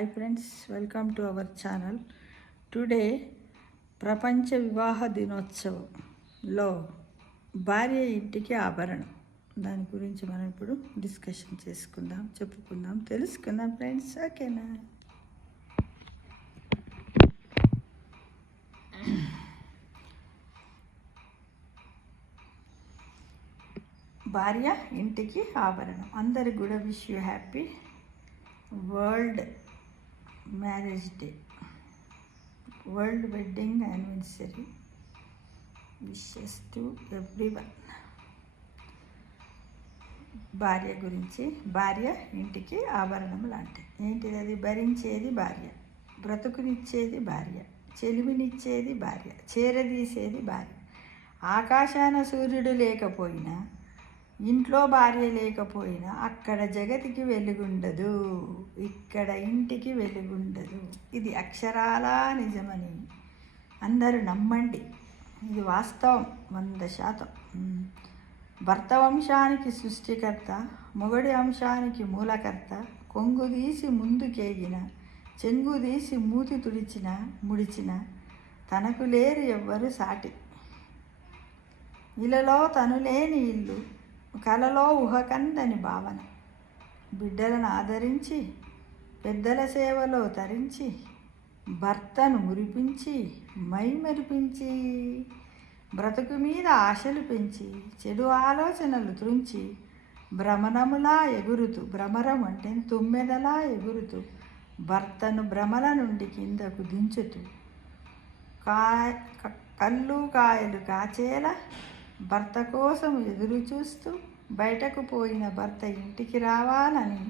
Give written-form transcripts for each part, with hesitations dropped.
Hi friends, welcome to our channel. Today ప్రపంచ వివాహ దినోత్సవంలో భార్య ఇంటికి ఆభరణం, దాని గురించి మనం ఇప్పుడు డిస్కషన్ చేసుకుందాం, చెప్పుకుందాం, తెలుసుకుందాం ఫ్రెండ్స్. ఓకేనా? భార్య ఇంటికి ఆభరణం. అందరికి కూడా wish you happy world marriage day, world wedding anniversary wishes to everyone. భార్య గురించి, భార్య ఇంటికి ఆభరణం లాంటిది. ఏంటిది అది? భరించేది భార్య, బ్రతుకునిచ్చేది భార్య, చెలిమినిచ్చేది భార్య, చేరదీసేది భార్య. ఆకాశాన సూర్యుడు లేకపోయినా, ఇంట్లో భార్య లేకపోయినా అక్కడ జగతికి వెలుగుండదు, ఇక్కడ ఇంటికి వెలుగుండదు. ఇది అక్షరాలా నిజమని అందరూ నమ్మండి. ఇది వాస్తవం 100%. భర్త వంశానికి సృష్టికర్త, మొగడి వంశానికి మూలకర్త. కొంగు తీసి ముందుకేగిన, చెంగు తీసి మూతి తుడిచిన ముడిచిన, తనకు లేరు ఎవ్వరు సాటి. ఇలలో తను లేని ఇల్లు, కలలో ఊహకందని భావన. బిడ్డలను ఆదరించి, పెద్దల సేవలో తరించి, భర్తను మురిపించి మైమరిపించి, బ్రతుకు మీద ఆశలు పెంచి, చెడు ఆలోచనలు త్రుంచి, భ్రమణములా ఎగురుతూ, భ్రమరం అంటే తుమ్మెదలా ఎగురుతూ, భర్తను భ్రమల నుండి కిందకు దించుతూ, కళ్ళు కాయలు కాచేలా భర్త కోసం ఎదురు చూస్తూ, బయటకు పోయిన భర్త ఇంటికి రావాలని,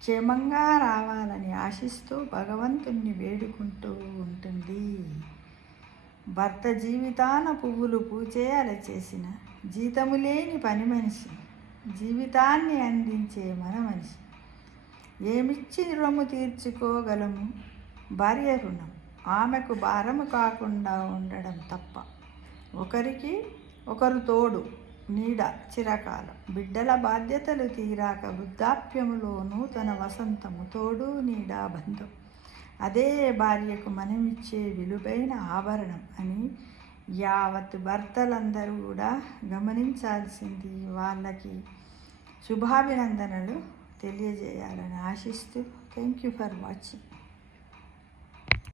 క్షేమంగా రావాలని ఆశిస్తూ భగవంతుణ్ణి వేడుకుంటూ ఉంటుంది. భర్త జీవితాన పువ్వులు పూచేయాల చేసిన జీతము లేని పని మనిషి, జీవితాన్ని అందించే మన మనిషి. ఏమిచ్చి రుణము తీర్చుకోగలము? భార్య రుణం. ఆమెకు భారము కాకుండా ఉండడం తప్ప. ఒకరికి ఒకరు తోడు నీడ చిరకాలం. బిడ్డల బాధ్యతలు తీరాక వృద్ధాప్యములో నూతన వసంతము, తోడు నీడ బంధం. అదే భార్యకు మనమిచ్చే విలువైన ఆభరణం అని యావత్ భర్తలందరూ కూడా గమనించాల్సింది. వాళ్ళకి శుభాభినందనలు తెలియజేయాలని ఆశిస్తూ థ్యాంక్ యూ ఫర్ వాచింగ్.